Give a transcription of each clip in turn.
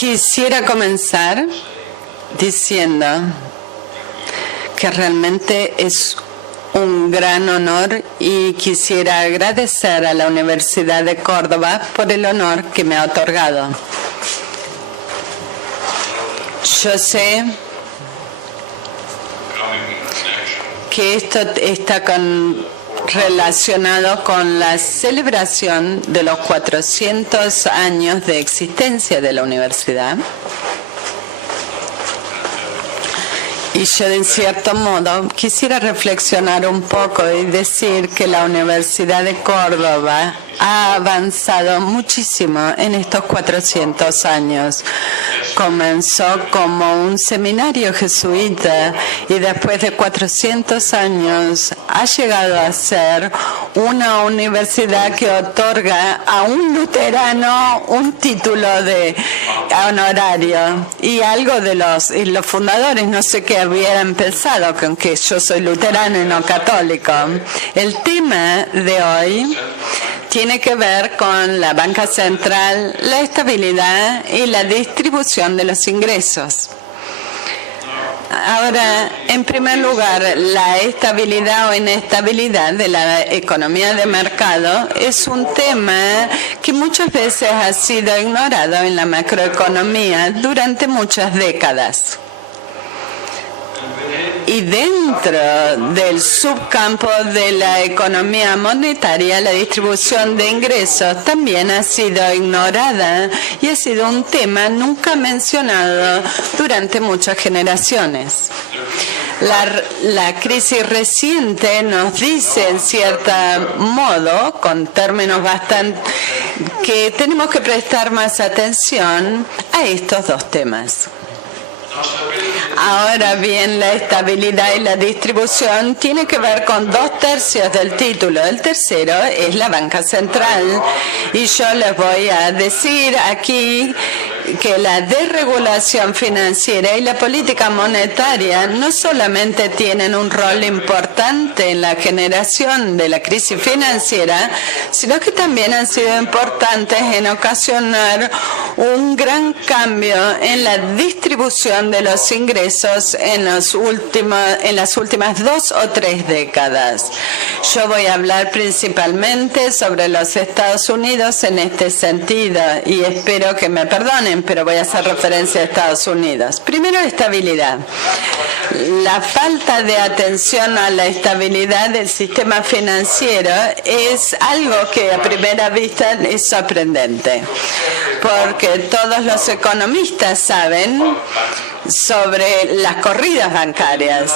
Quisiera comenzar diciendo que realmente es un gran honor y quisiera agradecer a la Universidad de Córdoba por el honor que me ha otorgado. Yo sé que esto está relacionado con la celebración de los 400 años de existencia de la universidad. Y yo, de cierto modo, quisiera reflexionar un poco y decir que la Universidad de Córdoba ha avanzado muchísimo en estos 400 años. Comenzó como un seminario jesuita y después de 400 años ha llegado a ser una universidad que otorga a un luterano un título de honorario. Y algo de los fundadores, no sé qué hubieran pensado, con que yo soy luterano y no católico. El tema de hoy tiene que ver con la banca central, la estabilidad y la distribución de los ingresos. Ahora, en primer lugar, la estabilidad o inestabilidad de la economía de mercado es un tema que muchas veces ha sido ignorado en la macroeconomía durante muchas décadas. Y dentro del subcampo de la economía monetaria, la distribución de ingresos también ha sido ignorada y ha sido un tema nunca mencionado durante muchas generaciones. La crisis reciente nos dice, en cierto modo, con términos bastante, que tenemos que prestar más atención a estos dos temas. Ahora bien, la estabilidad y la distribución tiene que ver con 2/3 del título. El tercero es la banca central. Y yo les voy a decir aquí que la desregulación financiera y la política monetaria no solamente tienen un rol importante en la generación de la crisis financiera, sino que también han sido importantes en ocasionar un gran cambio en la distribución de los ingresos en las últimas 2 o 3 décadas. Yo voy a hablar principalmente sobre los Estados Unidos en este sentido y espero que me perdonen, pero voy a hacer referencia a Estados Unidos. Primero, estabilidad. La falta de atención a la estabilidad del sistema financiero es algo que a primera vista es sorprendente, porque todos los economistas saben sobre las corridas bancarias,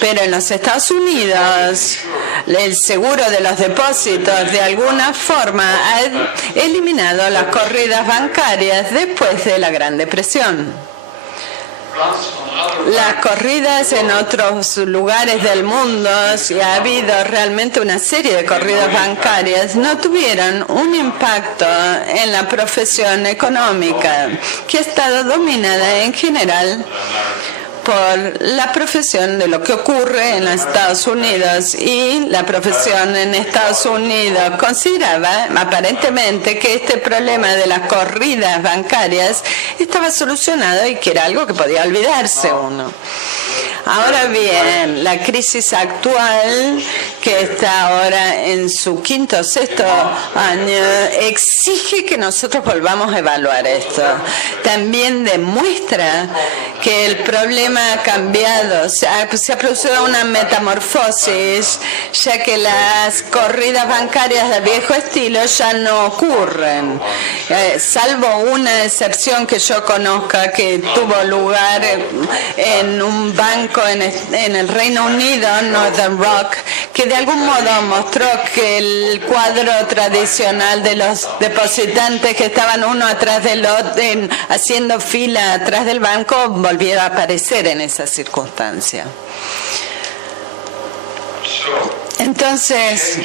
pero en los Estados Unidos el seguro de los depósitos de alguna forma ha eliminado las corridas bancarias después de la Gran Depresión. Las corridas en otros lugares del mundo, si ha habido realmente una serie de corridas bancarias, no tuvieron un impacto en la profesión económica, que ha estado dominada en general por la profesión de lo que ocurre en los Estados Unidos, y la profesión en Estados Unidos consideraba aparentemente que este problema de las corridas bancarias estaba solucionado y que era algo que podía olvidarse uno. Ahora bien, la crisis actual, que está ahora en su 5º o 6º año, exige que nosotros volvamos a evaluar esto. También demuestra que el problema ha cambiado, se ha producido una metamorfosis, ya que las corridas bancarias del viejo estilo ya no ocurren, salvo una excepción que yo conozca que tuvo lugar en un banco en el Reino Unido, Northern Rock, que de algún modo mostró que el cuadro tradicional de los depositantes que estaban uno atrás del otro, haciendo fila atrás del banco, volvió a aparecer en esa circunstancia. Entonces,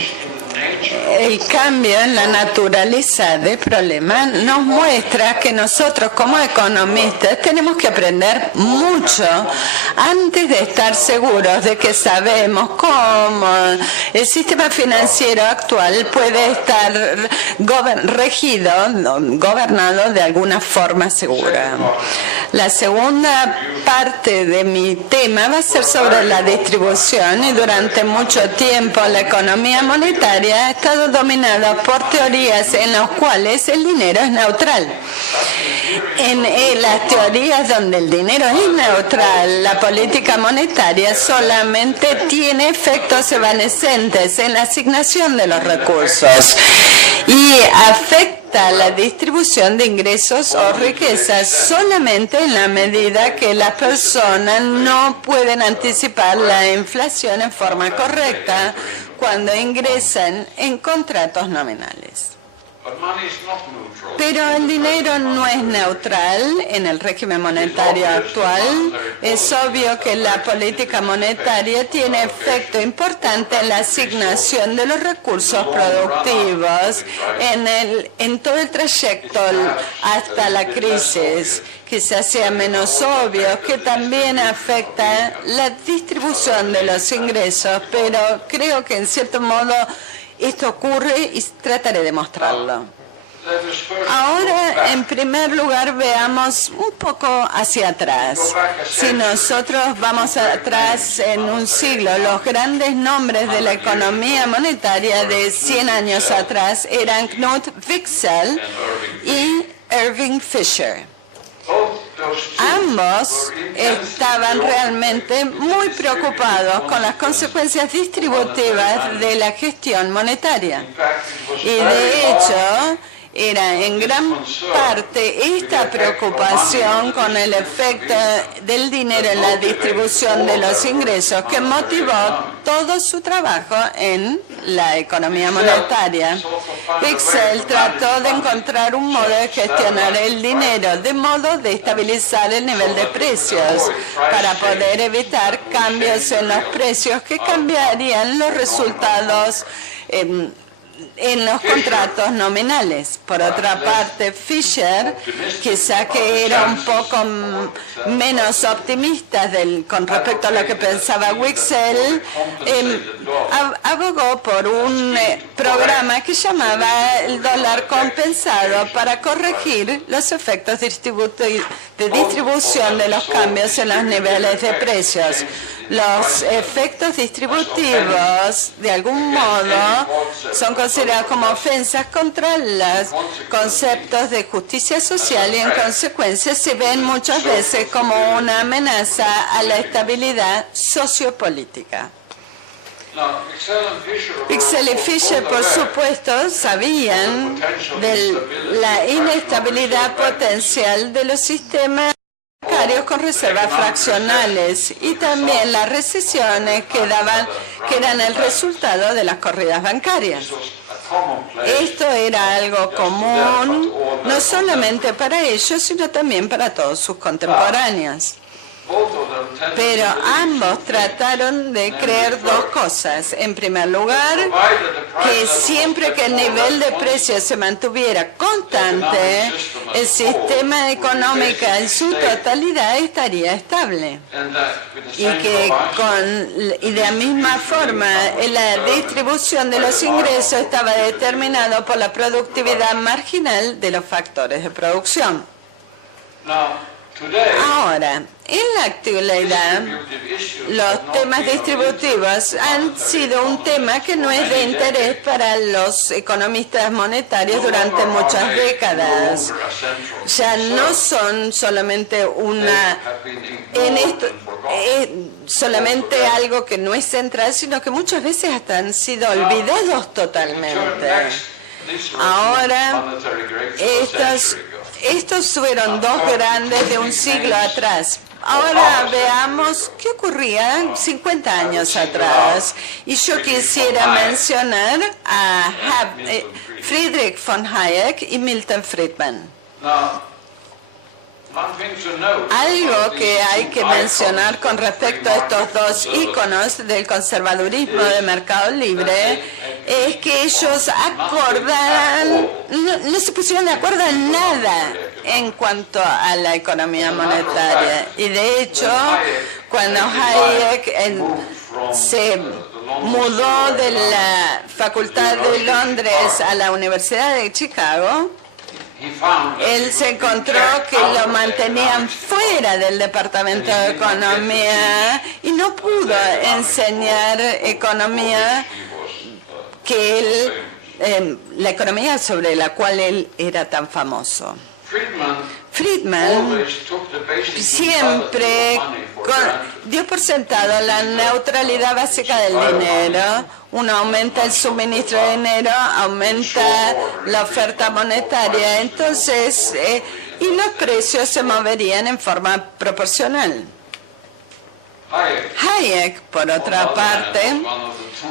El cambio en la naturaleza del problema nos muestra que nosotros como economistas tenemos que aprender mucho antes de estar seguros de que sabemos cómo el sistema financiero actual puede estar gobernado de alguna forma segura. La segunda parte de mi tema va a ser sobre la distribución, y durante mucho tiempo la economía monetaria ha estado dominada por teorías en las cuales el dinero es neutral. En las teorías donde el dinero es neutral, la política monetaria solamente tiene efectos evanescentes en la asignación de los recursos y afecta la distribución de ingresos o riquezas solamente en la medida que las personas no pueden anticipar la inflación en forma correcta cuando ingresan en contratos nominales. Pero el dinero no es neutral en el régimen monetario actual. Es obvio que la política monetaria tiene efecto importante en la asignación de los recursos productivos en todo el trayecto hasta la crisis. Quizás sea menos obvio que también afecta la distribución de los ingresos, pero creo que en cierto modo esto ocurre y trataré de mostrarlo. Ahora, en primer lugar, veamos un poco hacia atrás. Si nosotros vamos atrás en un siglo, los grandes nombres de la economía monetaria de 100 años atrás eran Knut Wicksell y Irving Fisher. Ambos estaban realmente muy preocupados con las consecuencias distributivas de la gestión monetaria. Y de hecho, era en gran parte esta preocupación con el efecto del dinero en la distribución de los ingresos que motivó todo su trabajo en la economía monetaria. Wicksell trató de encontrar un modo de gestionar el dinero de modo de estabilizar el nivel de precios para poder evitar cambios en los precios que cambiarían los resultados en los contratos nominales. Por otra parte, Fisher, quizá que era un poco menos optimista con respecto a lo que pensaba Wicksell, abogó por un programa que llamaba el dólar compensado para corregir los efectos de distribución de los cambios en los niveles de precios. Los efectos distributivos, de algún modo, son considerados como ofensas contra los conceptos de justicia social y, en consecuencia, se ven muchas veces como una amenaza a la estabilidad sociopolítica. Wicksell y Fisher, por supuesto, sabían de la inestabilidad potencial de los sistemas bancarios con reservas fraccionales y también las recesiones que eran el resultado de las corridas bancarias. Esto era algo común no solamente para ellos, sino también para todos sus contemporáneos. Pero ambos trataron de creer dos cosas. En primer lugar, que siempre que el nivel de precios se mantuviera constante, el sistema económico en su totalidad estaría estable. Y que de la misma forma, la distribución de los ingresos estaba determinado por la productividad marginal de los factores de producción. Ahora, en la actualidad, los temas distributivos han sido un tema que no es de interés para los economistas monetarios durante muchas décadas. Ya no son solamente solamente algo que no es central, sino que muchas veces hasta han sido olvidados totalmente. Ahora, estos fueron dos grandes de un siglo atrás. Ahora veamos qué ocurría 50 años atrás. Y yo quisiera mencionar a Friedrich von Hayek y Milton Friedman. Algo que hay que mencionar con respecto a estos dos íconos del conservadurismo de mercado libre es que ellos acordaran, no se pusieron de acuerdo en nada en cuanto a la economía monetaria. Y de hecho, cuando Hayek se mudó de la Facultad de Londres a la Universidad de Chicago, él se encontró que lo mantenían fuera del Departamento de Economía y no pudo enseñar economía la economía sobre la cual él era tan famoso. Friedman siempre dio por sentado la neutralidad básica del dinero. Uno aumenta el suministro de dinero, aumenta la oferta monetaria, entonces, y los precios se moverían en forma proporcional. Hayek, por otra parte,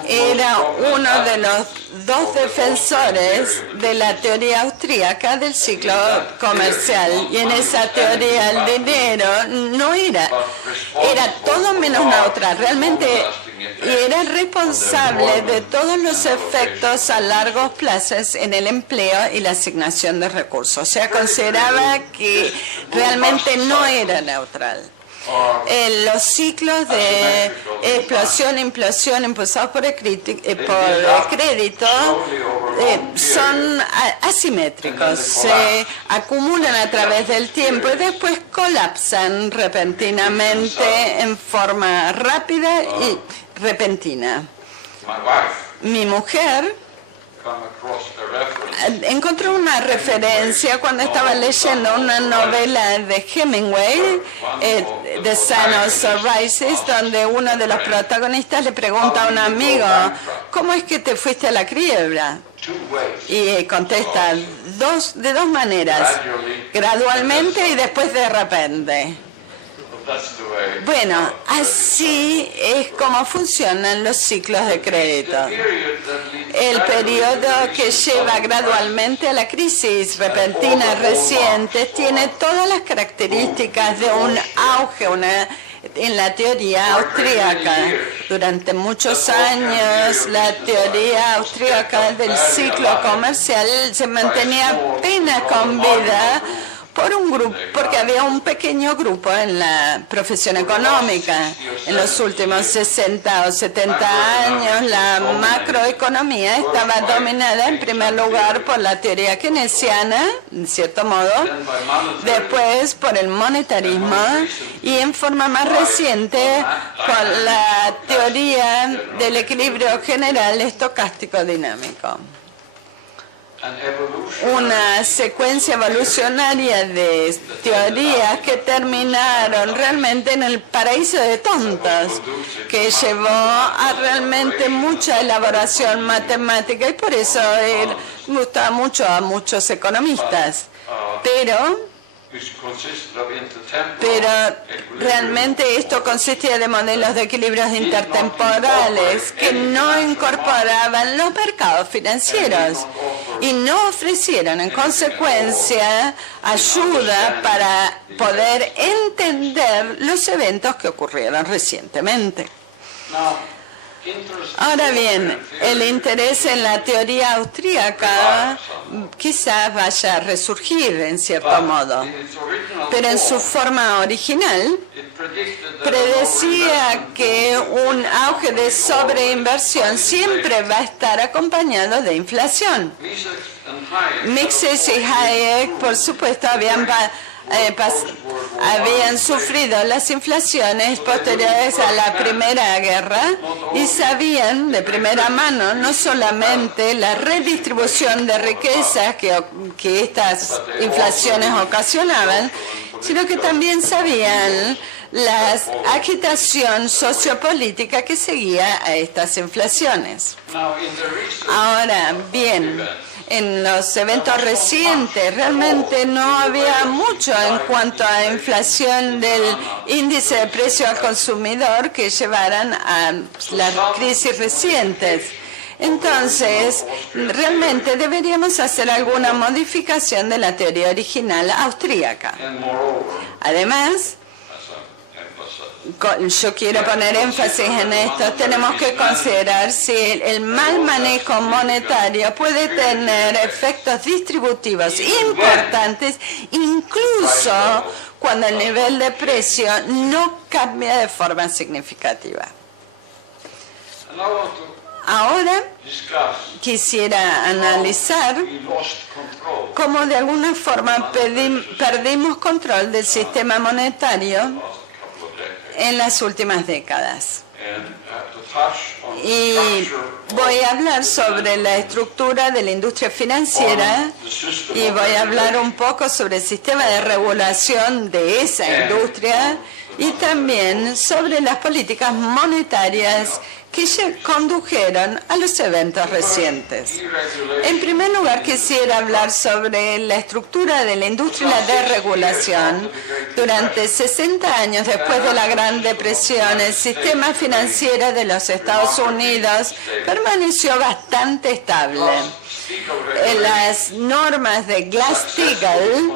era uno de los dos defensores de la teoría austríaca del ciclo comercial. Y en esa teoría el dinero no era todo menos neutral. Realmente era responsable de todos los efectos a largos plazos en el empleo y la asignación de recursos. O sea, consideraba que realmente no era neutral. Los ciclos de explosión e implosión impulsados por el crédito son asimétricos, se acumulan a través del tiempo y después colapsan repentinamente en forma rápida y repentina. Mi mujer encontró una referencia cuando estaba leyendo una novela de Hemingway, The Sun Also Rises, donde uno de los protagonistas le pregunta a un amigo, ¿cómo es que te fuiste a la quiebra? Y contesta, de dos maneras, gradualmente y después de repente. Bueno, así es como funcionan los ciclos de crédito. El periodo que lleva gradualmente a la crisis repentina reciente tiene todas las características de un auge en la teoría austríaca. Durante muchos años, la teoría austríaca del ciclo comercial se mantenía apenas con vida porque había un pequeño grupo en la profesión económica. En los últimos 60 o 70 años, la macroeconomía estaba dominada en primer lugar por la teoría keynesiana, en cierto modo, después por el monetarismo y en forma más reciente por la teoría del equilibrio general estocástico dinámico. Una secuencia evolucionaria de teorías que terminaron realmente en el paraíso de tontos, que llevó a realmente mucha elaboración matemática y por eso gusta mucho a muchos economistas. Pero realmente esto consistía de modelos de equilibrios intertemporales que no incorporaban los mercados financieros y no ofrecieron en consecuencia ayuda para poder entender los eventos que ocurrieron recientemente. Ahora bien, el interés en la teoría austríaca quizás vaya a resurgir en cierto modo, pero en su forma original predecía que un auge de sobreinversión siempre va a estar acompañado de inflación. Mises y Hayek, por supuesto, habían sufrido las inflaciones posteriores a la Primera Guerra y sabían de primera mano no solamente la redistribución de riquezas que estas inflaciones ocasionaban, sino que también sabían la agitación sociopolítica que seguía a estas inflaciones. Ahora bien, en los eventos recientes realmente no había mucho en cuanto a inflación del índice de precio al consumidor que llevaran a las crisis recientes. Entonces, realmente deberíamos hacer alguna modificación de la teoría original austríaca. Además, yo quiero poner énfasis en esto, tenemos que considerar si el mal manejo monetario puede tener efectos distributivos importantes, incluso cuando el nivel de precio no cambia de forma significativa. Ahora quisiera analizar cómo de alguna forma perdimos control del sistema monetario en las últimas décadas. Y voy a hablar sobre la estructura de la industria financiera y voy a hablar un poco sobre el sistema de regulación de esa industria y también sobre las políticas monetarias que condujeron a los eventos recientes. En primer lugar, quisiera hablar sobre la estructura de la industria de regulación. Durante 60 años después de la Gran Depresión, el sistema financiero de los Estados Unidos permaneció bastante estable. Las normas de Glass-Steagall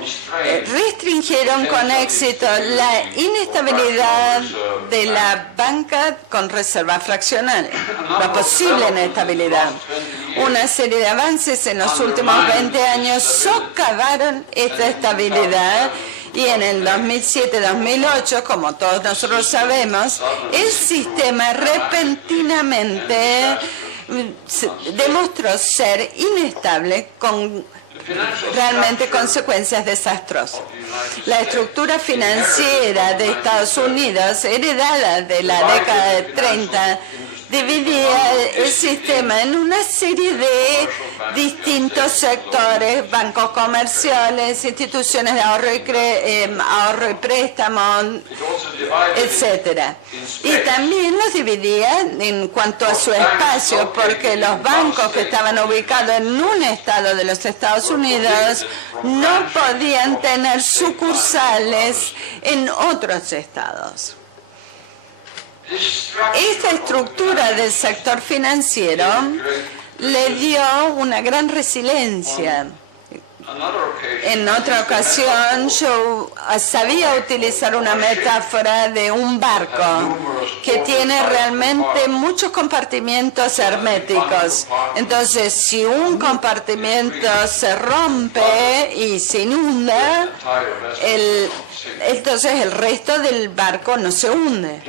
restringieron con éxito la inestabilidad de la banca con reservas fraccionales, la posible inestabilidad. Una serie de avances en los últimos 20 años socavaron esta estabilidad y en el 2007-2008, como todos nosotros sabemos, el sistema repentinamente demostró ser inestable con realmente consecuencias desastrosas. La estructura financiera de Estados Unidos, heredada de la década de 30, dividía el sistema en una serie de distintos sectores, bancos comerciales, instituciones de ahorro y préstamo, etcétera. Y también los dividía en cuanto a su espacio, porque los bancos que estaban ubicados en un estado de los Estados Unidos no podían tener sucursales en otros estados. Esta estructura del sector financiero le dio una gran resiliencia. En otra ocasión yo sabía utilizar una metáfora de un barco que tiene realmente muchos compartimientos herméticos. Entonces, si un compartimento se rompe y se inunda, entonces el resto del barco no se hunde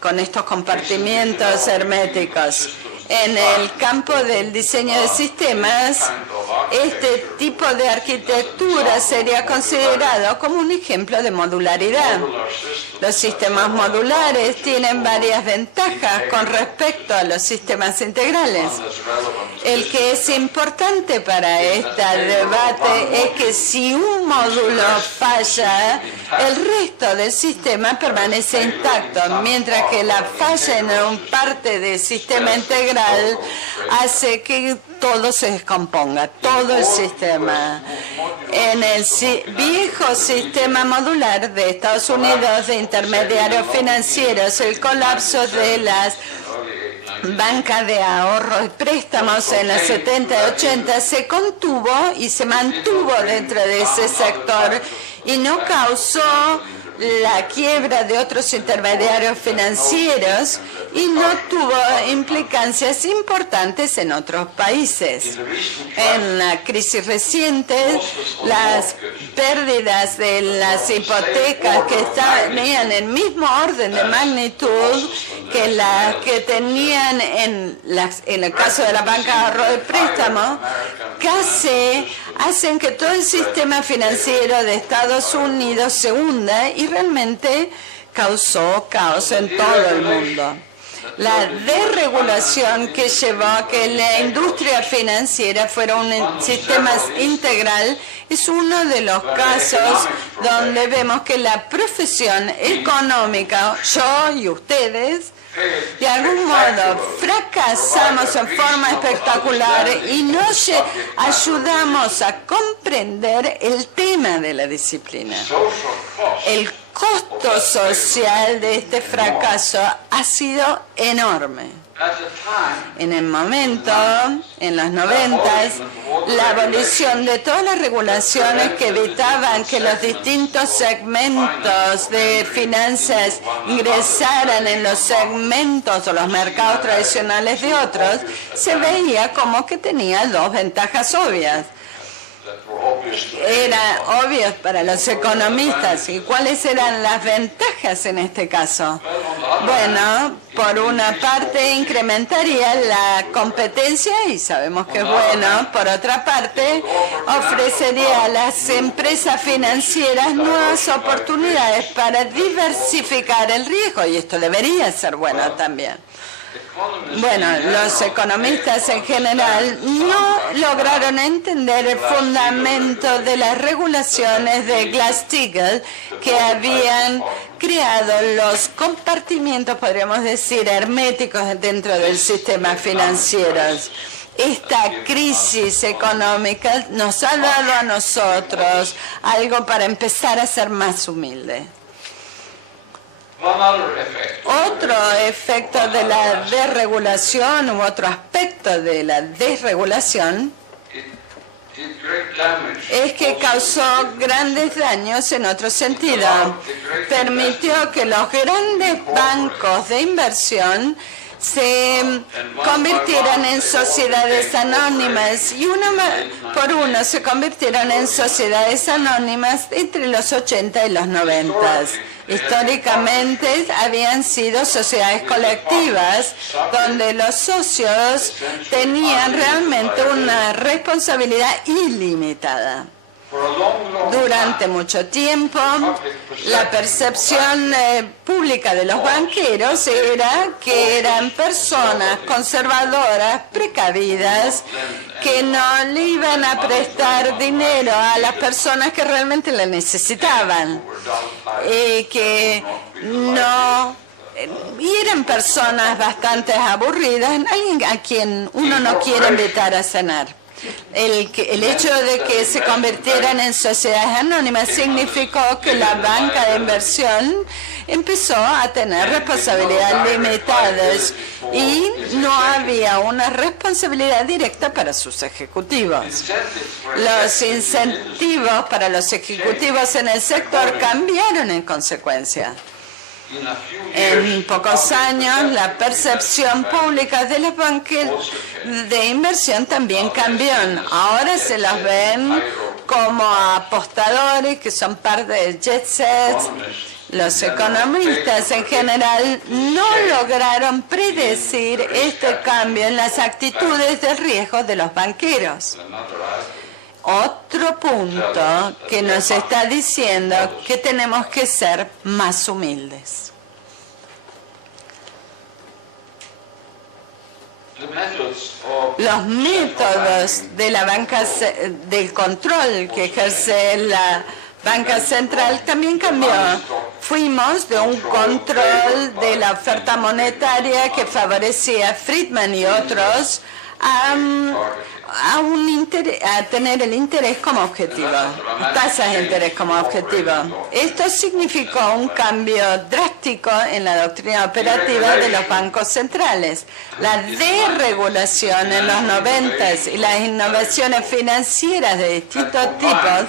con estos compartimientos herméticos. En el campo del diseño de sistemas, este tipo de arquitectura sería considerado como un ejemplo de modularidad. Los sistemas modulares tienen varias ventajas con respecto a los sistemas integrales. El que es importante para este debate es que si un módulo falla, el resto del sistema permanece intacto, mientras que la falla en una parte del sistema integral hace que todo se descomponga, todo el sistema. En el viejo sistema modular de Estados Unidos de intermediarios financieros, el colapso de las bancas de ahorro y préstamos en los 70 y 80 se contuvo y se mantuvo dentro de ese sector y no causó la quiebra de otros intermediarios financieros y no tuvo implicancias importantes en otros países. En la crisis reciente, las pérdidas de las hipotecas que tenían el mismo orden de magnitud que las que tenían en el caso de la banca de ahorro de préstamo, casi hacen que todo el sistema financiero de Estados Unidos se hunda y realmente causó caos en todo el mundo. La desregulación que llevó a que la industria financiera fuera un sistema integral es uno de los casos donde vemos que la profesión económica, yo y ustedes, de algún modo fracasamos en forma espectacular y no ayudamos a comprender el tema de la disciplina. El costo social de este fracaso ha sido enorme. En el momento, en los 90, la abolición de todas las regulaciones que evitaban que los distintos segmentos de finanzas ingresaran en los segmentos o los mercados tradicionales de otros, se veía como que tenía dos ventajas obvias. Era obvio para los economistas. ¿Y cuáles eran las ventajas en este caso? Bueno, por una parte incrementaría la competencia y sabemos que es bueno. Por otra parte, ofrecería a las empresas financieras nuevas oportunidades para diversificar el riesgo y esto debería ser bueno también. Bueno, los economistas en general no lograron entender el fundamento de las regulaciones de Glass-Steagall que habían creado los compartimientos, podríamos decir, herméticos dentro del sistema financiero. Esta crisis económica nos ha dado a nosotros algo para empezar a ser más humildes. Otro efecto de la desregulación u otro aspecto de la desregulación es que causó grandes daños en otro sentido. Permitió que los grandes bancos de inversión se convirtieran en sociedades anónimas y uno por uno se convirtieron en sociedades anónimas entre los 80 y los 90. Históricamente habían sido sociedades colectivas donde los socios tenían realmente una responsabilidad ilimitada. Durante mucho tiempo, la percepción pública de los banqueros era que eran personas conservadoras, precavidas, que no le iban a prestar dinero a las personas que realmente le necesitaban, que no... Y eran personas bastante aburridas, alguien a quien uno no quiere invitar a cenar. El hecho de que se convirtieran en sociedades anónimas significó que la banca de inversión empezó a tener responsabilidades limitadas y no había una responsabilidad directa para sus ejecutivos. Los incentivos para los ejecutivos en el sector cambiaron en consecuencia. En pocos años, la percepción pública de los bancos de inversión también cambió. Ahora se los ven como apostadores que son parte del jet set. Los economistas en general no lograron predecir este cambio en las actitudes de riesgo de los banqueros. Otro punto que nos está diciendo que tenemos que ser más humildes. Los métodos de la banca, del control que ejerce la banca central también cambió. Fuimos de un control de la oferta monetaria que favorecía a Friedman y otros a tener el interés como objetivo, tasas de interés como objetivo. Esto significó un cambio drástico en la doctrina operativa de los bancos centrales. La desregulación en los 90 y las innovaciones financieras de distintos tipos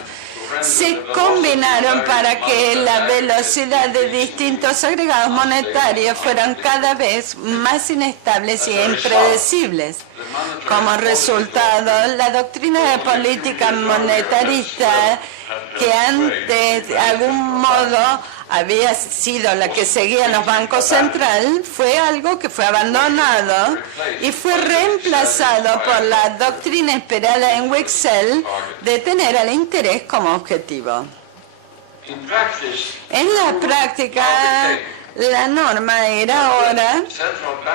se combinaron para que la velocidad de distintos agregados monetarios fueran cada vez más inestables y impredecibles. Como resultado, la doctrina de política monetarista, que antes de algún modo había sido la que seguían los bancos centrales, fue algo que fue abandonado y fue reemplazado por la doctrina esperada en Wicksell de tener el interés como objetivo. En la práctica, la norma era ahora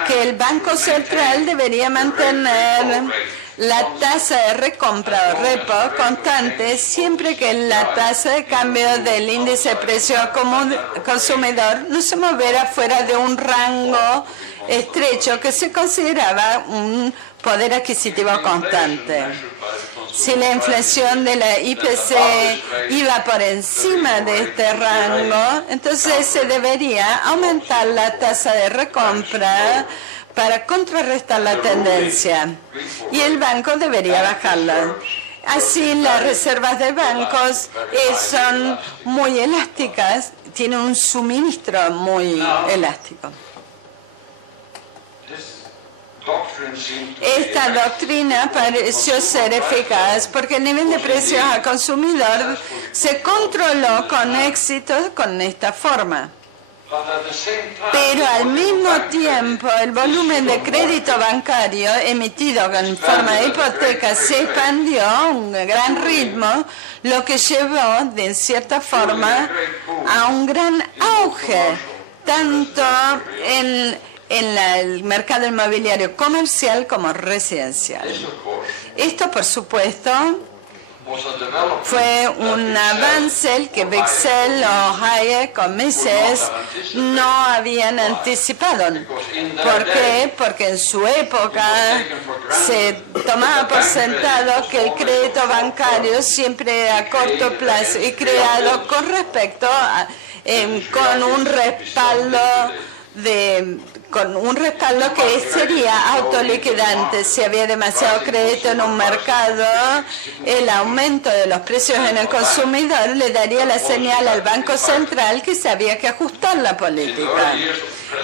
que el Banco Central debería mantener la tasa de recompra o repo constante siempre que la tasa de cambio del índice de precio consumidor no se moviera fuera de un rango estrecho que se consideraba un poder adquisitivo constante. Si la inflación de la IPC iba por encima de este rango, entonces se debería aumentar la tasa de recompra para contrarrestar la tendencia y el banco debería bajarla. Así las reservas de bancos son muy elásticas, tienen un suministro muy elástico. Esta doctrina pareció ser eficaz porque el nivel de precios al consumidor se controló con éxito con esta forma. Pero al mismo tiempo el volumen de crédito bancario emitido en forma de hipoteca se expandió a un gran ritmo, lo que llevó de cierta forma a un gran auge, tanto en el mercado inmobiliario comercial como residencial. Esto, por supuesto, fue un avance el que Bexel o Hayek o Mises no habían anticipado. ¿Por qué? Porque en su época se tomaba por sentado que el crédito bancario siempre era a corto plazo y creado con respecto a, con un respaldo que sería autoliquidante. Si había demasiado crédito en un mercado, el aumento de los precios en el consumidor le daría la señal al Banco Central que se había que ajustar la política.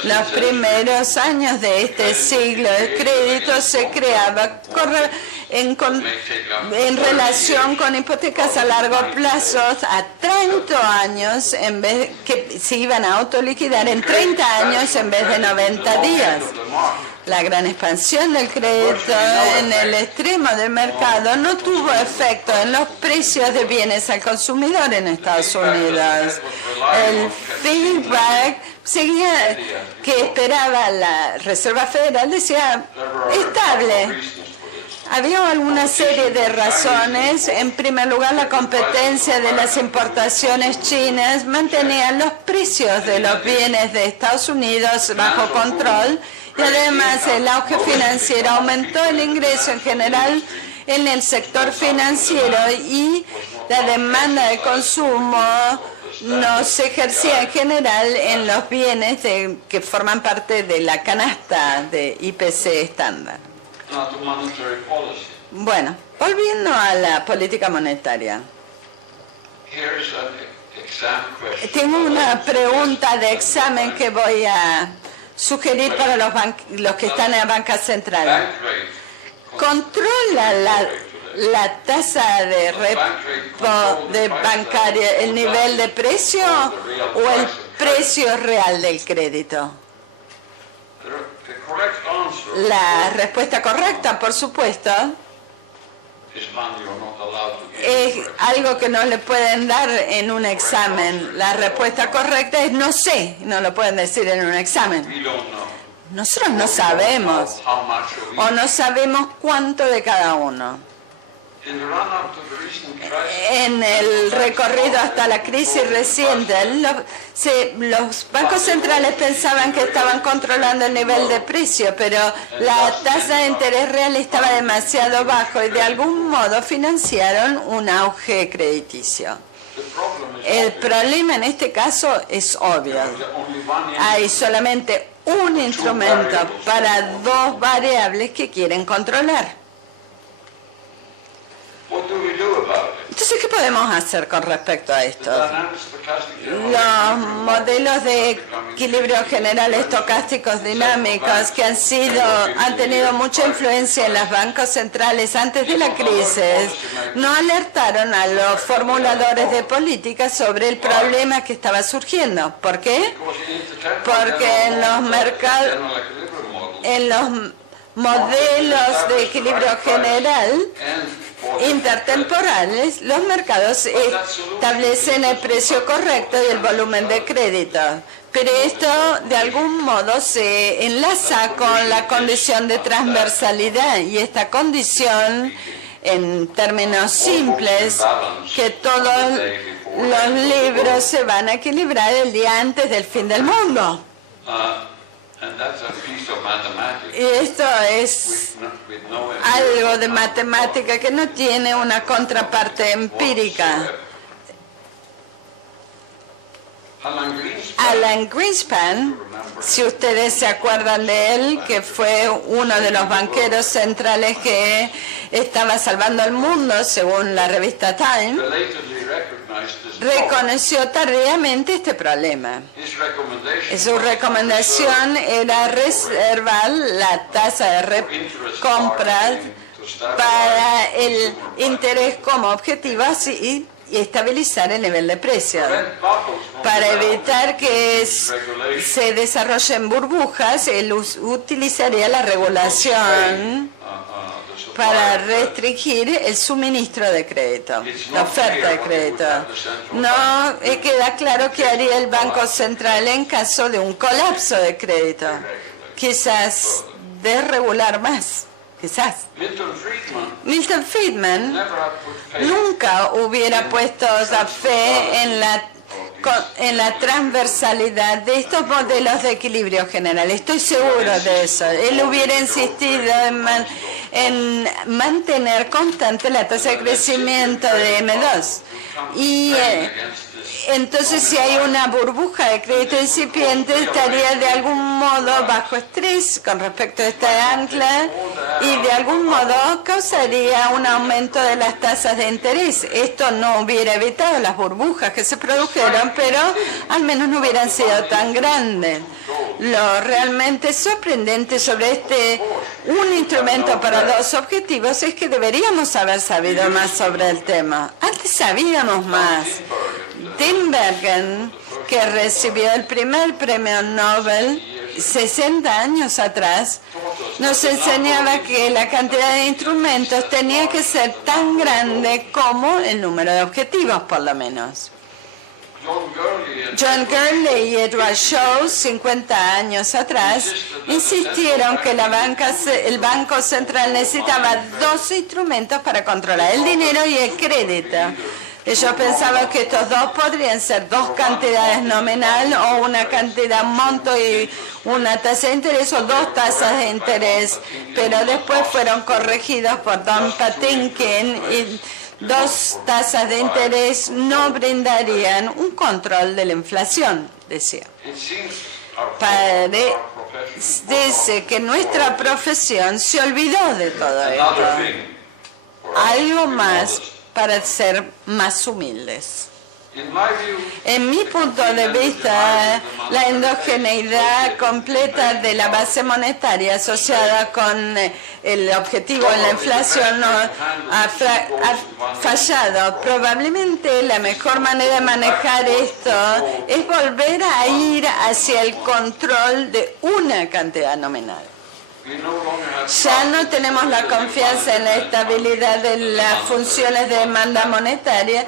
Los primeros años de este siglo de crédito se creaba en relación con hipotecas a largo plazo a 30 años, en vez que se iban a autoliquidar en 30 años en vez de 90 días. La gran expansión del crédito en el extremo del mercado no tuvo efecto en los precios de bienes al consumidor en Estados Unidos. El feedback seguía que esperaba la Reserva Federal, decía estable. Había alguna serie de razones. En primer lugar, la competencia de las importaciones chinas mantenía los precios de los bienes de Estados Unidos bajo control y además el auge financiero aumentó el ingreso en general en el sector financiero y la demanda de consumo no se ejercía en general en los bienes que forman parte de la canasta de IPC estándar. Bueno, volviendo a la política monetaria. Tengo una pregunta de examen que voy a sugerir para los que están en la banca central. ¿Controla la tasa de repo de bancaria el nivel de precio o el precio real del crédito? La respuesta correcta, por supuesto, es algo que no le pueden dar en un examen. La respuesta correcta es no sé, no lo pueden decir en un examen. Nosotros no sabemos, o no sabemos cuánto de cada uno. En el recorrido hasta la crisis reciente, los bancos centrales pensaban que estaban controlando el nivel de precio, pero la tasa de interés real estaba demasiado bajo y de algún modo financiaron un auge crediticio. El problema en este caso es obvio. Hay solamente un instrumento para dos variables que quieren controlar. Entonces, ¿qué podemos hacer con respecto a esto? Los modelos de equilibrio general estocásticos dinámicos que han tenido mucha influencia en los bancos centrales antes de la crisis no alertaron a los formuladores de política sobre el problema que estaba surgiendo. ¿Por qué? Porque en los mercados, en los modelos de equilibrio general intertemporales, los mercados establecen el precio correcto y el volumen de crédito. Pero esto de algún modo se enlaza con la condición de transversalidad y esta condición, en términos simples, que todos los libros se van a equilibrar el día antes del fin del mundo. Y esto es algo de matemática que no tiene una contraparte empírica. Alan Greenspan, si ustedes se acuerdan de él, que fue uno de los banqueros centrales que estaba salvando al mundo, según la revista Time, reconoció tardíamente este problema. Su recomendación era reservar la tasa de recompra para el interés como objetivo y estabilizar el nivel de precios. Para evitar que se desarrollen burbujas, él utilizaría la regulación para restringir el suministro de crédito, la oferta de crédito. No queda claro qué haría el Banco Central en caso de un colapso de crédito. Quizás desregular más. Quizás. Milton Friedman nunca hubiera puesto la fe en la transversalidad de estos modelos de equilibrio general. Estoy seguro de eso. Él hubiera insistido en mantener constante la tasa de crecimiento de M2. Y entonces, si hay una burbuja de crédito incipiente, estaría de algún modo bajo estrés con respecto a esta ancla y de algún modo causaría un aumento de las tasas de interés. Esto no hubiera evitado las burbujas que se produjeron, pero al menos no hubieran sido tan grandes. Lo realmente sorprendente sobre un instrumento para dos objetivos es que deberíamos haber sabido más sobre el tema. Antes sabíamos más. Tinbergen, que recibió el primer premio Nobel 60 años atrás, nos enseñaba que la cantidad de instrumentos tenía que ser tan grande como el número de objetivos, por lo menos. John Gurley y Edward Shaw's 50 años atrás insistieron que el Banco Central necesitaba dos instrumentos para controlar el dinero y el crédito. Ellos pensaban que estos dos podrían ser dos cantidades nominal o una cantidad, un monto y una tasa de interés o dos tasas de interés, pero después fueron corregidos por Don Patinkin y dos tasas de interés no brindarían un control de la inflación, decía. Dice que nuestra profesión se olvidó de todo esto. Algo más para ser más humildes. En mi punto de vista, la endogeneidad completa de la base monetaria asociada con el objetivo de la inflación ha fallado. Probablemente la mejor manera de manejar esto es volver a ir hacia el control de una cantidad nominal. Ya no tenemos la confianza en la estabilidad de las funciones de demanda monetaria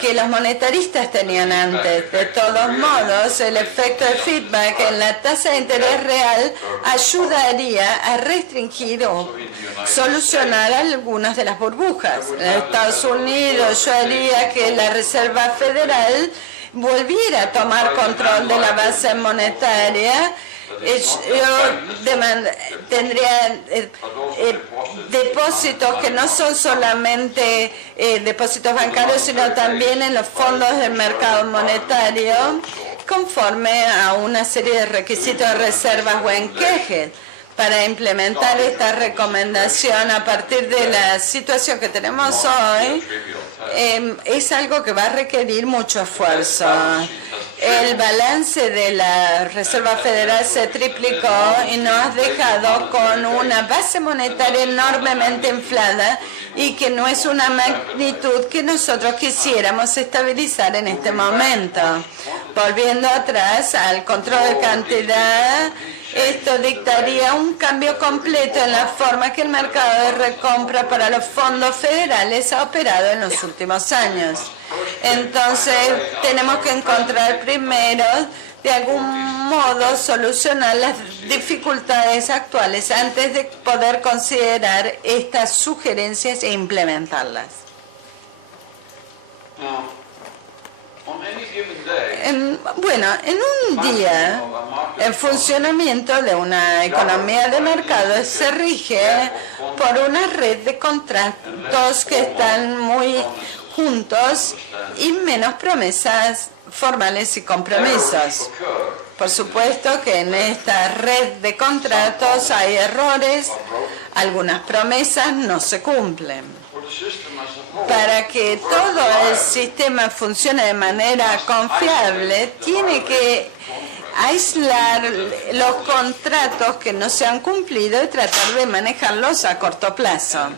que los monetaristas tenían antes. De todos modos, el efecto de feedback en la tasa de interés real ayudaría a restringir o solucionar algunas de las burbujas. En Estados Unidos, yo haría que la Reserva Federal volviera a tomar control de la base monetaria. Yo tendría depósitos que no son solamente depósitos bancarios, sino también en los fondos del mercado monetario, conforme a una serie de requisitos de reservas o enquejes. Para implementar esta recomendación a partir de la situación que tenemos hoy, es algo que va a requerir mucho esfuerzo. El balance de la Reserva Federal se triplicó y nos ha dejado con una base monetaria enormemente inflada y que no es una magnitud que nosotros quisiéramos estabilizar en este momento. Volviendo atrás al control de cantidad, esto dictaría un cambio completo en la forma que el mercado de recompra para los fondos federales ha operado en los últimos años. Entonces, tenemos que encontrar primero, de algún modo, solucionar las dificultades actuales antes de poder considerar estas sugerencias e implementarlas. En un día, el funcionamiento de una economía de mercado se rige por una red de contratos que están muy juntos y menos promesas formales y compromisos. Por supuesto que en esta red de contratos hay errores, algunas promesas no se cumplen. Para que todo el sistema funcione de manera confiable, tiene que aislar los contratos que no se han cumplido y tratar de manejarlos a corto plazo.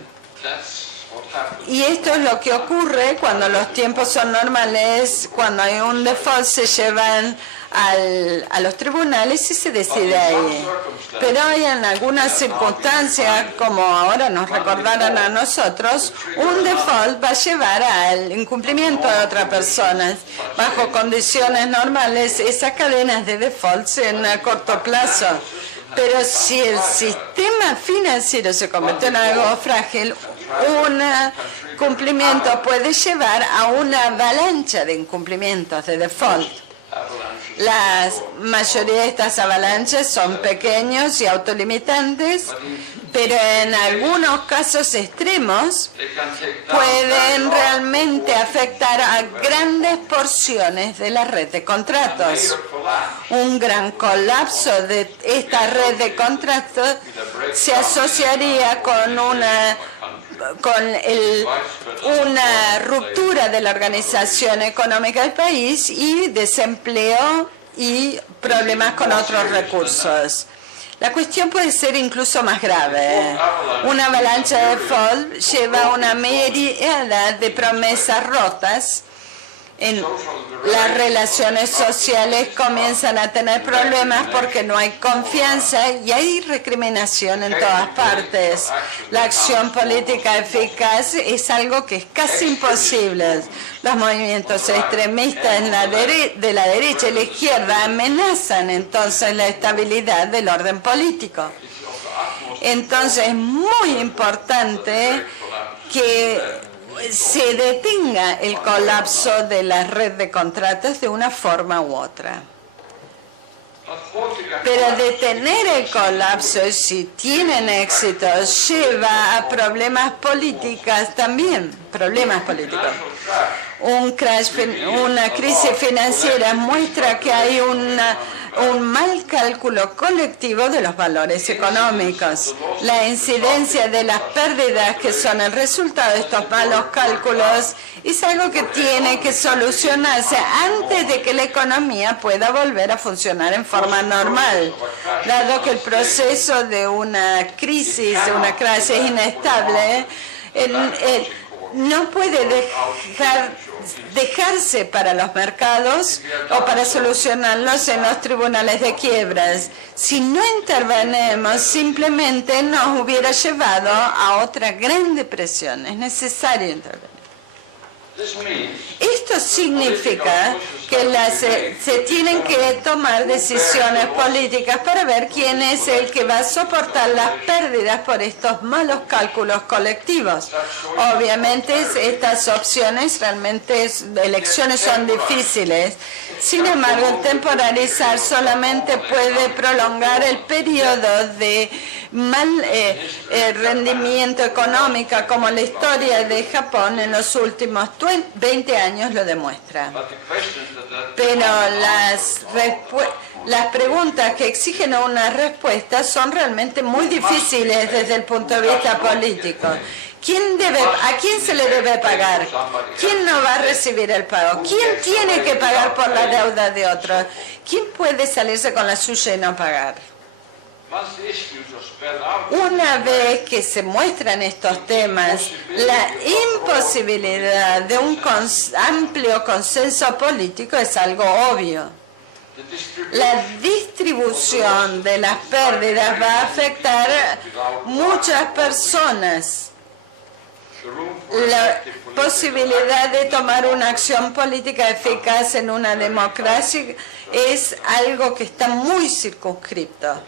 Y esto es lo que ocurre cuando los tiempos son normales, cuando hay un default se llevan a los tribunales y se decide ahí. Pero hay en algunas circunstancias, como ahora nos recordaron a nosotros, un default va a llevar al incumplimiento de otra persona. Bajo condiciones normales, esas cadenas de default son a corto plazo. Pero si el sistema financiero se convierte en algo frágil, un cumplimiento puede llevar a una avalancha de incumplimientos de default. La mayoría de estas avalanchas son pequeños y autolimitantes, pero en algunos casos extremos pueden realmente afectar a grandes porciones de la red de contratos. Un gran colapso de esta red de contratos se asociaría con una ruptura de la organización económica del país y desempleo y problemas con otros recursos. La cuestión puede ser incluso más grave. Una avalancha de default lleva a una miríada de promesas rotas. Las relaciones sociales comienzan a tener problemas porque no hay confianza y hay recriminación en todas partes. La acción política eficaz es algo que es casi imposible. Los movimientos extremistas de la derecha y la izquierda amenazan entonces la estabilidad del orden político. Entonces es muy importante que se detenga el colapso de la red de contratos de una forma u otra. Pero detener el colapso, si tienen éxito, lleva a problemas políticos también, problemas políticos. Una crisis financiera muestra que hay un mal cálculo colectivo de los valores económicos. La incidencia de las pérdidas que son el resultado de estos malos cálculos es algo que tiene que solucionarse antes de que la economía pueda volver a funcionar en forma normal, dado que el proceso de una crisis inestable no puede dejarse para los mercados o para solucionarlos en los tribunales de quiebras. Si no intervenemos, simplemente nos hubiera llevado a otra gran depresión. Es necesario intervenir. Esto significa que se tienen que tomar decisiones políticas para ver quién es el que va a soportar las pérdidas por estos malos cálculos colectivos. Obviamente estas opciones, elecciones son difíciles. Sin embargo, el temporalizar solamente puede prolongar el periodo de mal rendimiento económico, como la historia de Japón en los últimos 20 años lo demuestra. Pero las preguntas que exigen una respuesta son realmente muy difíciles desde el punto de vista político. ¿A quién se le debe pagar? ¿Quién no va a recibir el pago? ¿Quién tiene que pagar por la deuda de otros? ¿Quién puede salirse con la suya y no pagar? Una vez que se muestran estos temas, la imposibilidad de un amplio consenso político es algo obvio. La distribución de las pérdidas va a afectar a muchas personas. La posibilidad de tomar una acción política eficaz en una democracia es algo que está muy circunscripto.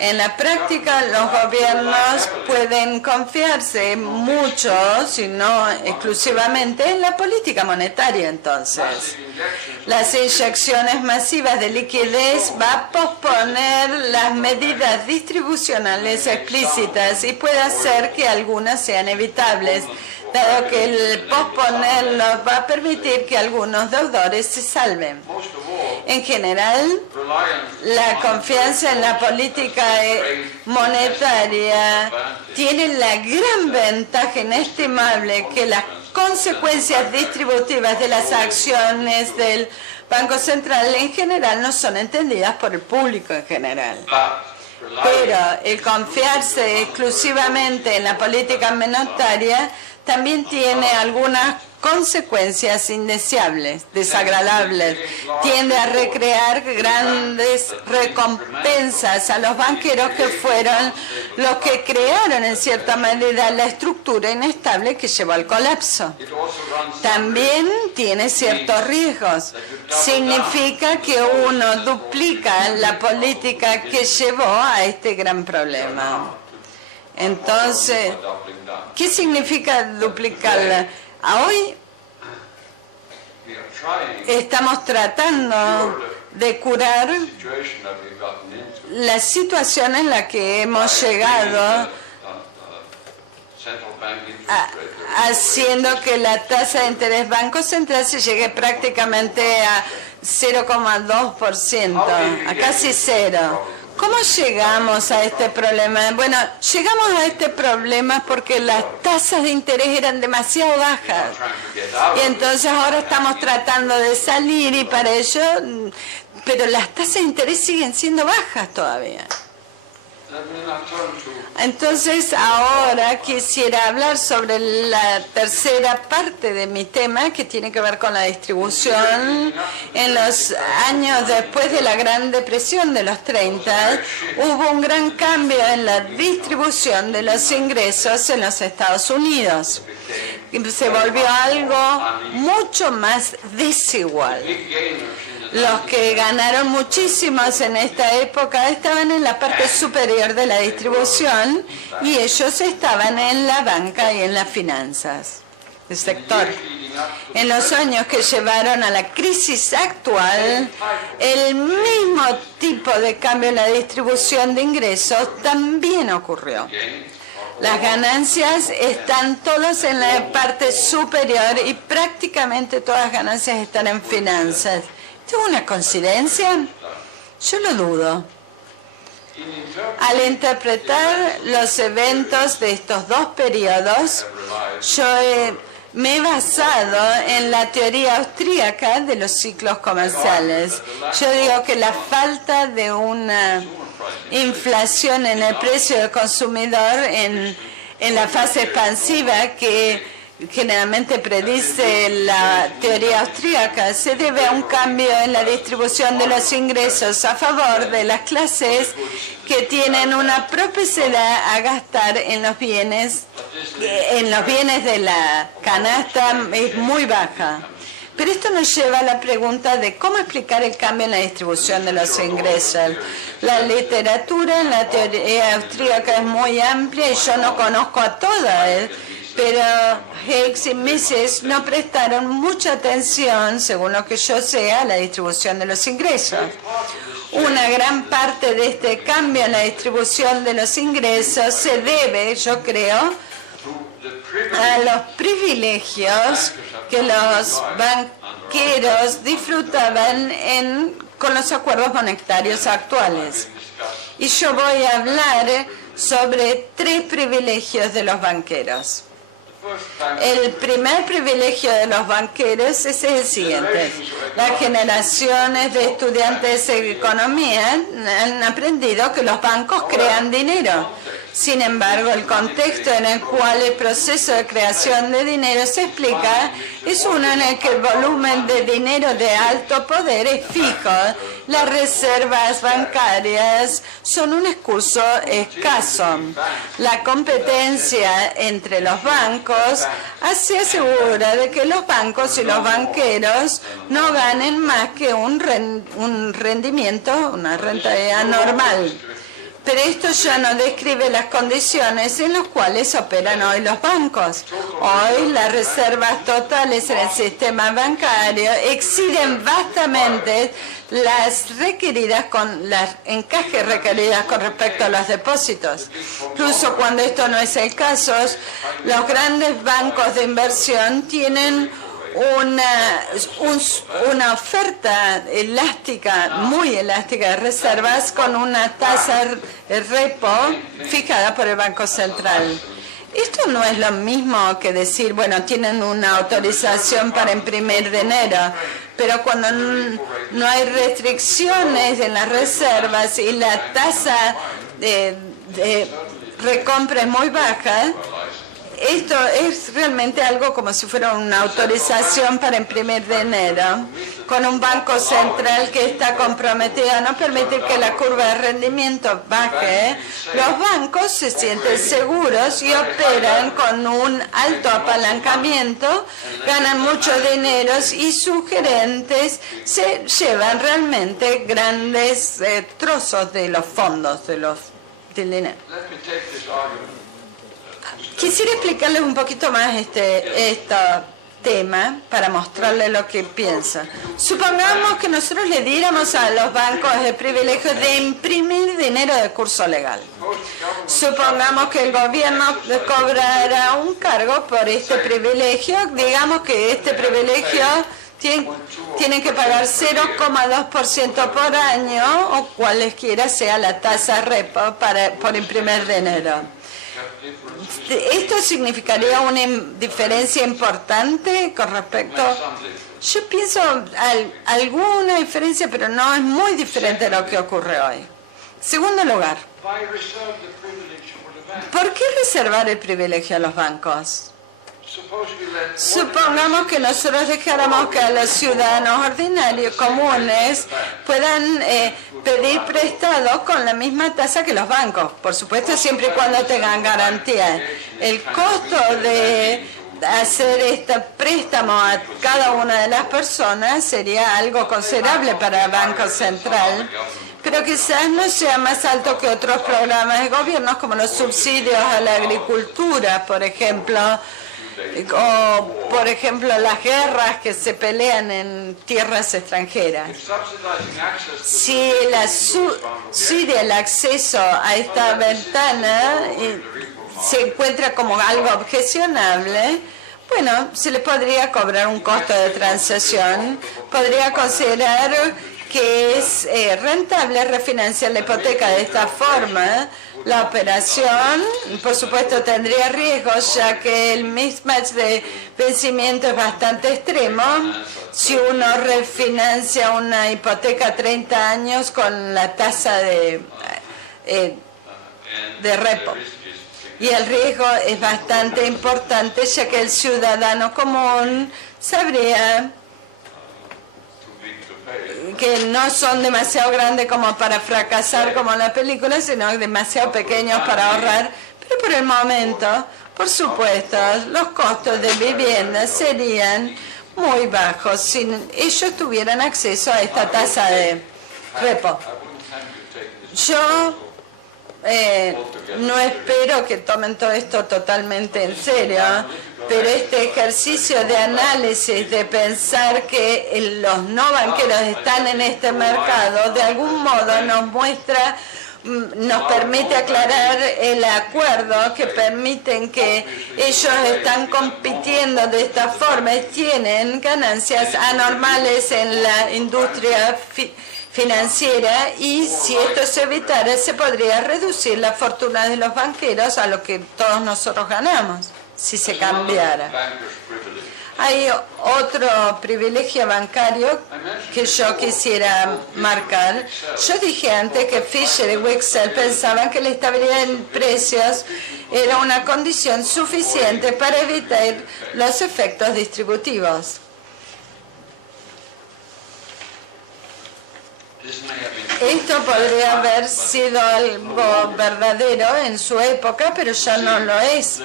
En la práctica, los gobiernos pueden confiarse mucho, si no exclusivamente, en la política monetaria entonces. Las inyecciones masivas de liquidez va a posponer las medidas distribucionales explícitas y puede hacer que algunas sean evitables. dado que el posponerlo va a permitir que algunos deudores se salven. En general, la confianza en la política monetaria tiene la gran ventaja inestimable que las consecuencias distributivas de las acciones del Banco Central en general no son entendidas por el público en general. Pero el confiarse exclusivamente en la política monetaria también tiene algunas consecuencias indeseables, desagradables. Tiende a recrear grandes recompensas a los banqueros que fueron los que crearon en cierta medida la estructura inestable que llevó al colapso. También tiene ciertos riesgos. Significa que uno duplica la política que llevó a este gran problema. Entonces, ¿qué significa duplicarla? Hoy estamos tratando de curar la situación en la que hemos llegado, haciendo que la tasa de interés Banco Central se llegue prácticamente a 0,2%, a casi cero. ¿Cómo llegamos a este problema? Bueno, llegamos a este problema porque las tasas de interés eran demasiado bajas. Y entonces ahora estamos tratando de salir y para ello, pero las tasas de interés siguen siendo bajas todavía. Entonces ahora quisiera hablar sobre la tercera parte de mi tema, que tiene que ver con la distribución. En los años después de la Gran Depresión de los 30, hubo un gran cambio en la distribución de los ingresos en los Estados Unidos. Se volvió algo mucho más desigual. Los que ganaron muchísimos en esta época estaban en la parte superior de la distribución y ellos estaban en la banca y en las finanzas, el sector. En los años que llevaron a la crisis actual, el mismo tipo de cambio en la distribución de ingresos también ocurrió. Las ganancias están todas en la parte superior y prácticamente todas las ganancias están en finanzas. ¿Esto es una coincidencia? Yo lo dudo. Al interpretar los eventos de estos dos periodos, yo me he basado en la teoría austríaca de los ciclos comerciales. Yo digo que la falta de una inflación en el precio del consumidor en la fase expansiva que generalmente predice la teoría austríaca se debe a un cambio en la distribución de los ingresos a favor de las clases que tienen una propensidad a gastar en los bienes de la canasta es muy baja. Pero esto nos lleva a la pregunta de cómo explicar el cambio en la distribución de los ingresos. La literatura en la teoría austríaca es muy amplia y yo no conozco a todas, pero Hicks y Mises no prestaron mucha atención, según lo que yo sé, a la distribución de los ingresos. Una gran parte de este cambio en la distribución de los ingresos se debe, yo creo, a los privilegios que los banqueros disfrutaban con los acuerdos monetarios actuales. Y yo voy a hablar sobre 3 privilegios de los banqueros. El primer privilegio de los banqueros es el siguiente. Las generaciones de estudiantes de economía han aprendido que los bancos crean dinero. Sin embargo, el contexto en el cual el proceso de creación de dinero se explica es uno en el que el volumen de dinero de alto poder es fijo. Las reservas bancarias son un recurso escaso. La competencia entre los bancos se asegura de que los bancos y los banqueros no ganen más que un rendimiento, una rentabilidad normal. Pero esto ya no describe las condiciones en las cuales operan hoy los bancos. Hoy las reservas totales en el sistema bancario exceden vastamente las requeridas las encajes requeridas con respecto a los depósitos. Incluso cuando esto no es el caso, los grandes bancos de inversión tienen una oferta elástica, muy elástica de reservas con una tasa repo fijada por el Banco Central. Esto no es lo mismo que decir, bueno, tienen una autorización para imprimir dinero, pero cuando no hay restricciones en las reservas y la tasa de recompra es muy baja, esto es realmente algo como si fuera una autorización para imprimir dinero, con un banco central que está comprometido a no permitir que la curva de rendimiento baje. Los bancos se sienten seguros y operan con un alto apalancamiento, ganan mucho dinero y sus gerentes se llevan realmente grandes trozos de los fondos del dinero. Quisiera explicarles un poquito más este tema para mostrarles lo que piensa. Supongamos que nosotros le diéramos a los bancos el privilegio de imprimir dinero de curso legal. Supongamos que el gobierno cobrara un cargo por este privilegio. Digamos que este privilegio tienen que pagar 0,2% por año o cualesquiera sea la tasa repo por imprimir dinero. ¿Esto significaría una diferencia importante con respecto? Yo pienso alguna diferencia, pero no es muy diferente de lo que ocurre hoy. Segundo lugar, ¿por qué reservar el privilegio a los bancos? Supongamos que nosotros dejáramos que a los ciudadanos ordinarios comunes puedan pedir prestados con la misma tasa que los bancos, por supuesto siempre y cuando tengan garantía. El costo de hacer este préstamo a cada una de las personas sería algo considerable para el Banco Central, pero quizás no sea más alto que otros programas de gobierno como los subsidios a la agricultura, por ejemplo, o por ejemplo las guerras que se pelean en tierras extranjeras. Si el acceso a esta ventana se encuentra como algo objecionable, bueno, se le podría cobrar un costo de transacción, podría considerar que es rentable refinanciar la hipoteca de esta forma. La operación, por supuesto, tendría riesgos, ya que el mismatch de vencimiento es bastante extremo. Si uno refinancia una hipoteca a 30 años con la tasa de repo. Y el riesgo es bastante importante, ya que el ciudadano común sabría que no son demasiado grandes como para fracasar como en la película, sino demasiado pequeños para ahorrar. Pero por el momento, por supuesto, los costos de vivienda serían muy bajos si ellos tuvieran acceso a esta tasa de repo. Yo no espero que tomen todo esto totalmente en serio, pero este ejercicio de análisis, de pensar que los no banqueros están en este mercado, de algún modo nos permite aclarar el acuerdo que permiten que ellos están compitiendo de esta forma y tienen ganancias anormales en la industria financiera, y si esto se evitara se podría reducir la fortuna de los banqueros a lo que todos nosotros ganamos si se cambiara. Hay otro privilegio bancario que yo quisiera marcar. Yo dije antes que Fisher y Wixell pensaban que la estabilidad en precios era una condición suficiente para evitar los efectos distributivos. Esto podría haber sido algo verdadero en su época, pero ya no lo es.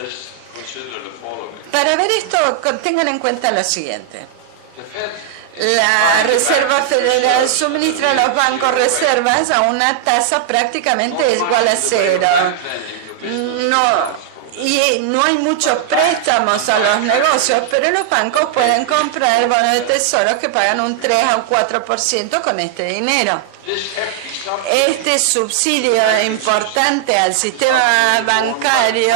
Para ver esto, tengan en cuenta lo siguiente. La Reserva Federal suministra a los bancos reservas a una tasa prácticamente igual a cero. Y no hay muchos préstamos a los negocios, pero los bancos pueden comprar bonos de tesoro que pagan un 3 o 4% con este dinero. Este subsidio importante al sistema bancario,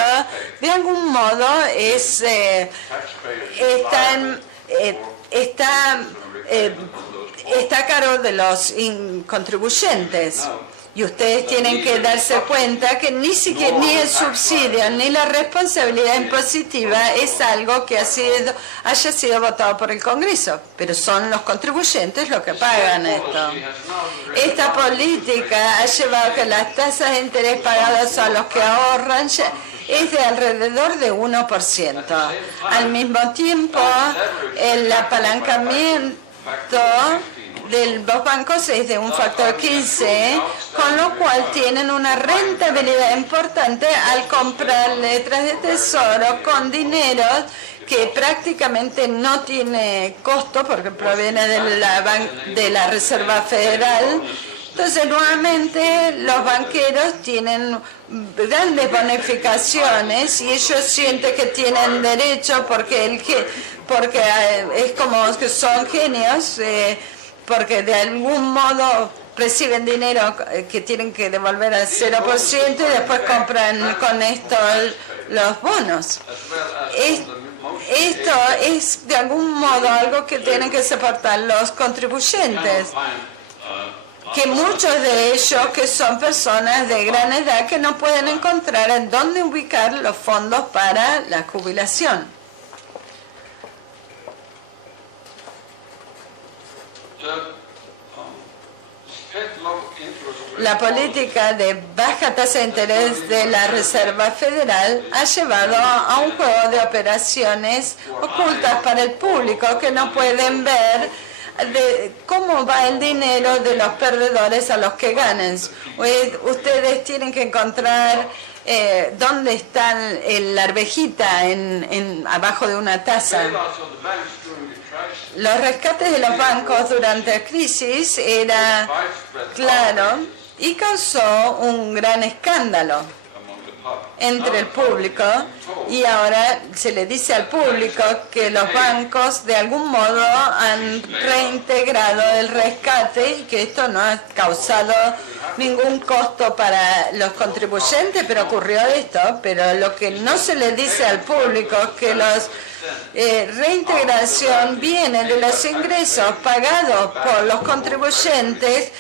de algún modo, está a cargo de los contribuyentes. Y ustedes tienen que darse cuenta que ni siquiera ni el subsidio ni la responsabilidad impositiva es algo que haya sido votado por el Congreso, pero son los contribuyentes los que pagan esto. Esta política ha llevado a que las tasas de interés pagadas a los que ahorran es de alrededor de 1%. Al mismo tiempo, el apalancamiento de los bancos es de un factor 15, con lo cual tienen una rentabilidad importante al comprar letras de tesoro con dinero que prácticamente no tiene costo porque proviene de la Reserva Federal. Entonces, nuevamente, los banqueros tienen grandes bonificaciones y ellos sienten que tienen derecho porque es como que son genios, porque de algún modo reciben dinero que tienen que devolver al 0% y después compran con esto los bonos. Esto es de algún modo algo que tienen que soportar los contribuyentes, que muchos de ellos que son personas de gran edad que no pueden encontrar en dónde ubicar los fondos para la jubilación. La política de baja tasa de interés de la Reserva Federal ha llevado a un juego de operaciones ocultas para el público que no pueden ver de cómo va el dinero de los perdedores a los que ganan. Ustedes tienen que encontrar dónde está la arvejita abajo de una taza. Los rescates de los bancos durante la crisis era claro y causó un gran escándalo entre el público, y ahora se le dice al público que los bancos de algún modo han reintegrado el rescate y que esto no ha causado ningún costo para los contribuyentes, pero ocurrió esto. Pero lo que no se le dice al público es que los reintegración viene de los ingresos pagados por los contribuyentes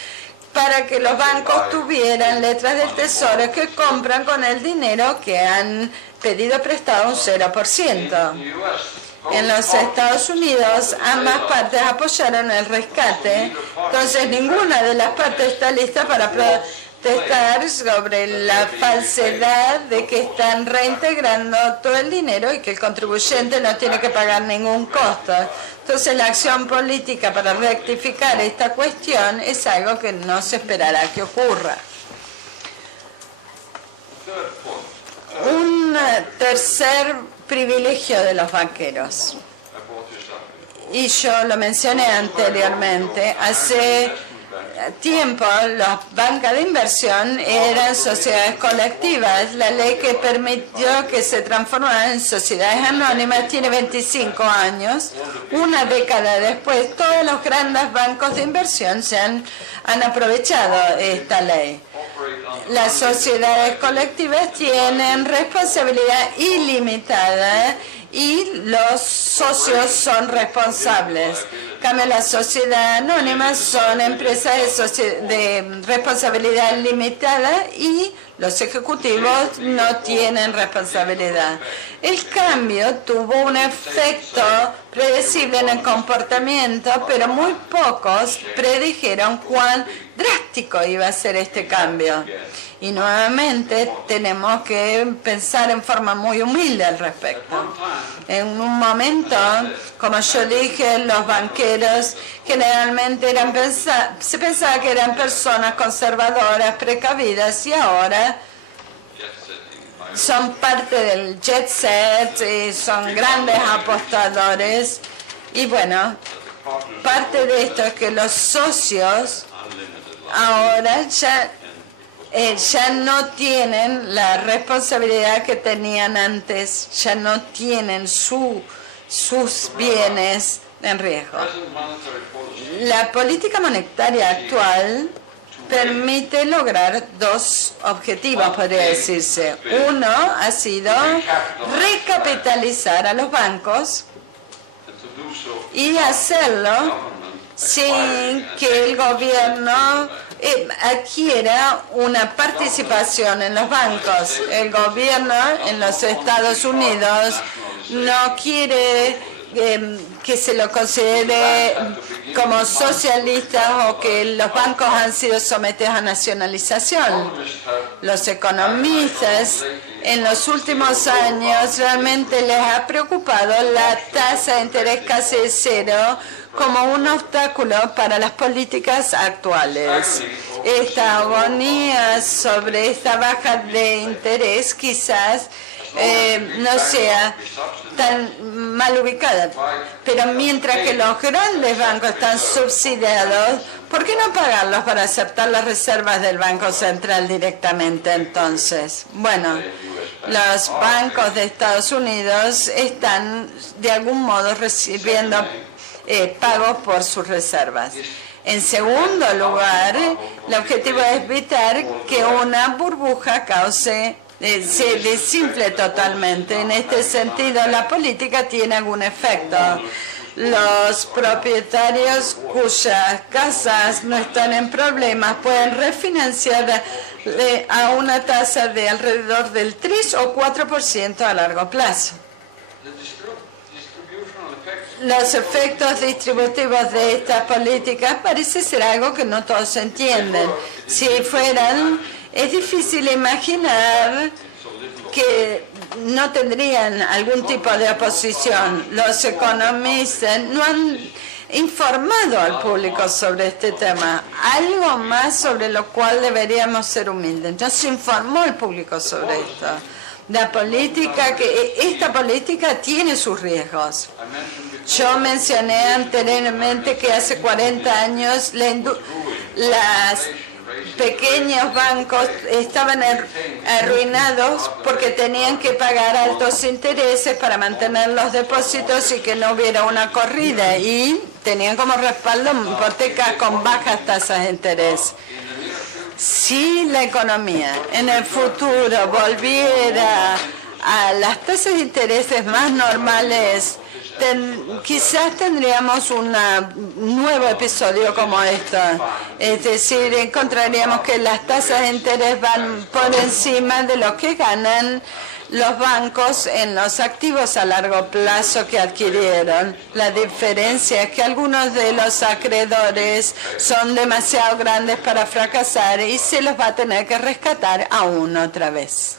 para que los bancos tuvieran letras del tesoro que compran con el dinero que han pedido prestado un 0%. En los Estados Unidos, ambas partes apoyaron el rescate, entonces ninguna de las partes está lista para protestar sobre la falsedad de que están reintegrando todo el dinero y que el contribuyente no tiene que pagar ningún costo. Entonces, la acción política para rectificar esta cuestión es algo que no se esperará que ocurra. Un tercer privilegio de los banqueros, y yo lo mencioné anteriormente, hace tiempo las bancas de inversión eran sociedades colectivas. La ley que permitió que se transformaran en sociedades anónimas tiene 25 años. Una década después, todos los grandes bancos de inversión han aprovechado esta ley. Las sociedades colectivas tienen responsabilidad ilimitada y los socios son responsables. En cambio, las sociedades anónimas son empresas de responsabilidad limitada y los ejecutivos no tienen responsabilidad. El cambio tuvo un efecto predecible en el comportamiento, pero muy pocos predijeron cuán drástico iba a ser este cambio. Y nuevamente tenemos que pensar en forma muy humilde al respecto. En un momento, como yo dije, los banqueros generalmente se pensaba que eran personas conservadoras, precavidas, y ahora son parte del jet set y son grandes apostadores. Y bueno, Parte de esto es que los socios ahora ya no tienen la responsabilidad que tenían antes, ya no tienen sus bienes en riesgo. La política monetaria actual permite lograr dos objetivos, podría decirse. Uno ha sido recapitalizar a los bancos y hacerlo sin que el gobierno adquiera una participación en los bancos. El gobierno en los Estados Unidos no quiere que se lo considere como socialista o que los bancos han sido sometidos a nacionalización. Los economistas en los últimos años realmente les ha preocupado la tasa de interés casi cero como un obstáculo para las políticas actuales. Esta agonía sobre esta baja de interés quizás no sea tan mal ubicada. Pero mientras que los grandes bancos están subsidiados, ¿por qué no pagarlos para aceptar las reservas del Banco Central directamente entonces? Bueno, los bancos de Estados Unidos están de algún modo recibiendo pagos por sus reservas. En segundo lugar, el objetivo es evitar que una burbuja se desinfle totalmente. En este sentido, la política tiene algún efecto. Los propietarios cuyas casas no están en problemas pueden refinanciar a una tasa de alrededor del 3 o 4% a largo plazo. Los efectos distributivos de estas políticas parece ser algo que no todos entienden. Si fueran, es difícil imaginar que no tendrían algún tipo de oposición. Los economistas no han informado al público sobre este tema, algo más sobre lo cual deberíamos ser humildes. No se informó al público sobre esto. Esta política tiene sus riesgos. Yo mencioné anteriormente que hace 40 años las pequeños bancos estaban arruinados porque tenían que pagar altos intereses para mantener los depósitos y que no hubiera una corrida, y tenían como respaldo hipotecas con bajas tasas de interés. Si la economía en el futuro volviera a las tasas de intereses más normales, quizás tendríamos un nuevo episodio como esto. Es decir, encontraríamos que las tasas de interés van por encima de lo que ganan los bancos en los activos a largo plazo que adquirieron. La diferencia es que algunos de los acreedores son demasiado grandes para fracasar y se los va a tener que rescatar aún otra vez.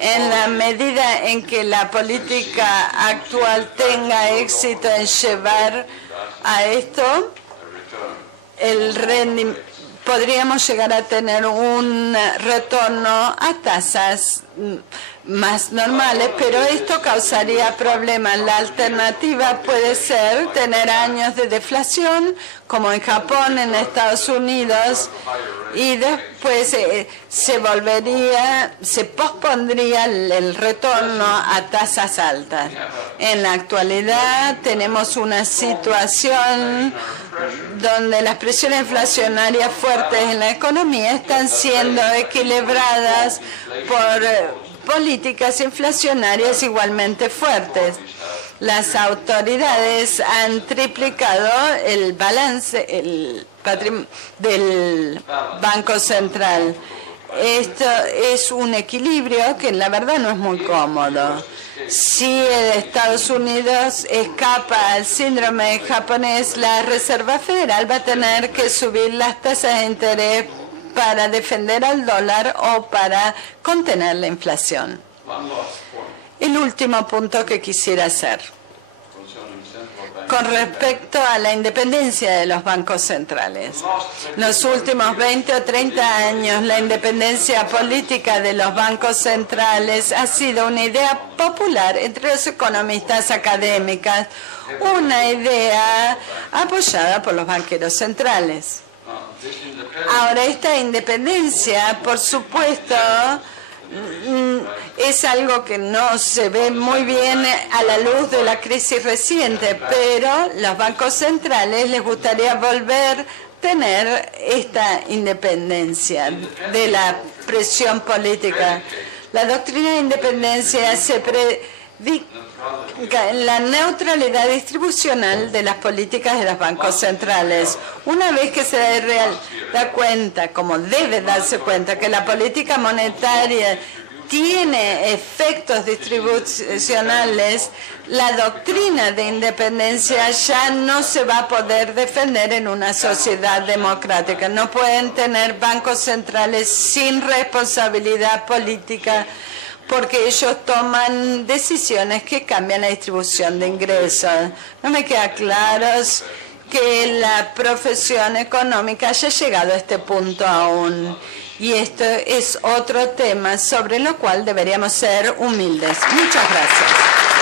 En la medida en que la política actual tenga éxito en llevar a esto, podríamos llegar a tener un retorno a tasas más normales, pero esto causaría problemas. La alternativa puede ser tener años de deflación, como en Japón, en Estados Unidos, y después se pospondría el retorno a tasas altas. En la actualidad tenemos una situación donde las presiones inflacionarias fuertes en la economía están siendo equilibradas por políticas inflacionarias igualmente fuertes. Las autoridades han triplicado el balance del Banco Central. Esto es un equilibrio que la verdad no es muy cómodo. Si Estados Unidos escapa al síndrome japonés, la Reserva Federal va a tener que subir las tasas de interés para defender al dólar o para contener la inflación. El último punto que quisiera hacer con respecto a la independencia de los bancos centrales. Los últimos 20 o 30 años, la independencia política de los bancos centrales ha sido una idea popular entre los economistas académicos, una idea apoyada por los banqueros centrales. Ahora, esta independencia, por supuesto, es algo que no se ve muy bien a la luz de la crisis reciente, pero los bancos centrales les gustaría volver a tener esta independencia de la presión política. La doctrina de independencia se predica en la neutralidad distribucional de las políticas de los bancos centrales. Una vez que se da cuenta, como debe darse cuenta, que la política monetaria tiene efectos distribucionales, la doctrina de independencia ya no se va a poder defender en una sociedad democrática. No pueden tener bancos centrales sin responsabilidad política, porque ellos toman decisiones que cambian la distribución de ingresos. No me queda claro que la profesión económica haya llegado a este punto aún. Y esto es otro tema sobre lo cual deberíamos ser humildes. Muchas gracias.